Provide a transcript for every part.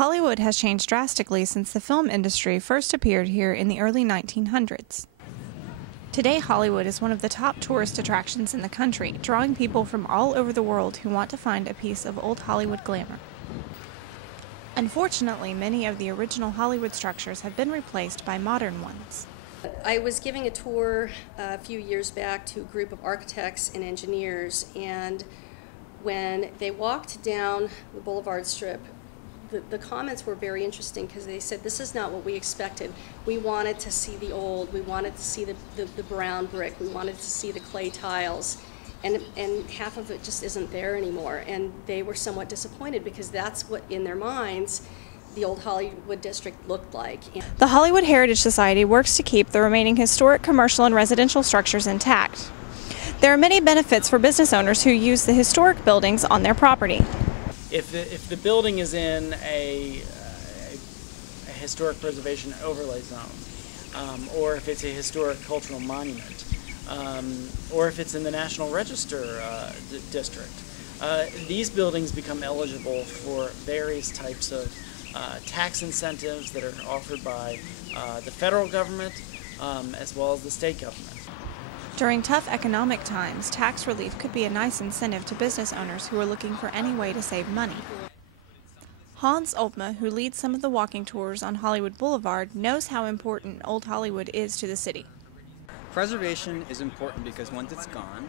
Hollywood has changed drastically since the film industry first appeared here in the early 1900s. Today, Hollywood is one of the top tourist attractions in the country, drawing people from all over the world who want to find a piece of old Hollywood glamour. Unfortunately, many of the original Hollywood structures have been replaced by modern ones. I was giving a tour a few years back to a group of architects and engineers, and when they walked down the Boulevard Strip, the comments were very interesting because they said, this is not what we expected. We wanted to see the old, we wanted to see the brown brick, we wanted to see the clay tiles, and half of it just isn't there anymore. And they were somewhat disappointed because that's what, in their minds, the old Hollywood district looked like. The Hollywood Heritage Society works to keep the remaining historic commercial and residential structures intact. There are many benefits for business owners who use the historic buildings on their property. If the building is in a historic preservation overlay zone, or if it's a historic cultural monument, or if it's in the National Register district, these buildings become eligible for various types of tax incentives that are offered by the federal government as well as the state government. During tough economic times, tax relief could be a nice incentive to business owners who are looking for any way to save money. Hans Oltma, who leads some of the walking tours on Hollywood Boulevard, knows how important Old Hollywood is to the city. Preservation is important because once it's gone,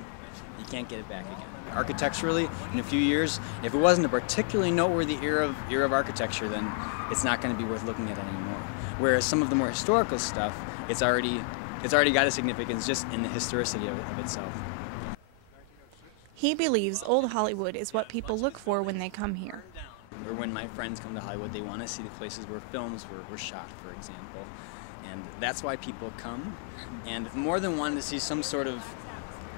you can't get it back again. Architecturally, in a few years, if it wasn't a particularly noteworthy era of architecture, then it's not going to be worth looking at anymore. Whereas some of the more historical stuff, it's already got a significance just in the historicity of itself. He believes Old Hollywood is what people look for when they come here. Or when my friends come to Hollywood, they want to see the places where films were shot, for example. And that's why people come. And more than wanting to see some sort of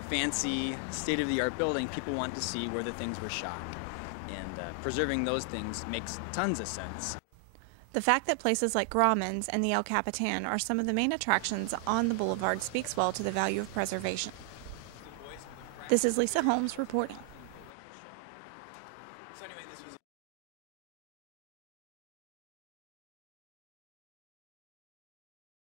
fancy, state-of-the-art building, people want to see where the things were shot. And preserving those things makes tons of sense. The fact that places like Grauman's and the El Capitan are some of the main attractions on the boulevard speaks well to the value of preservation. This is Lisa Holmes reporting.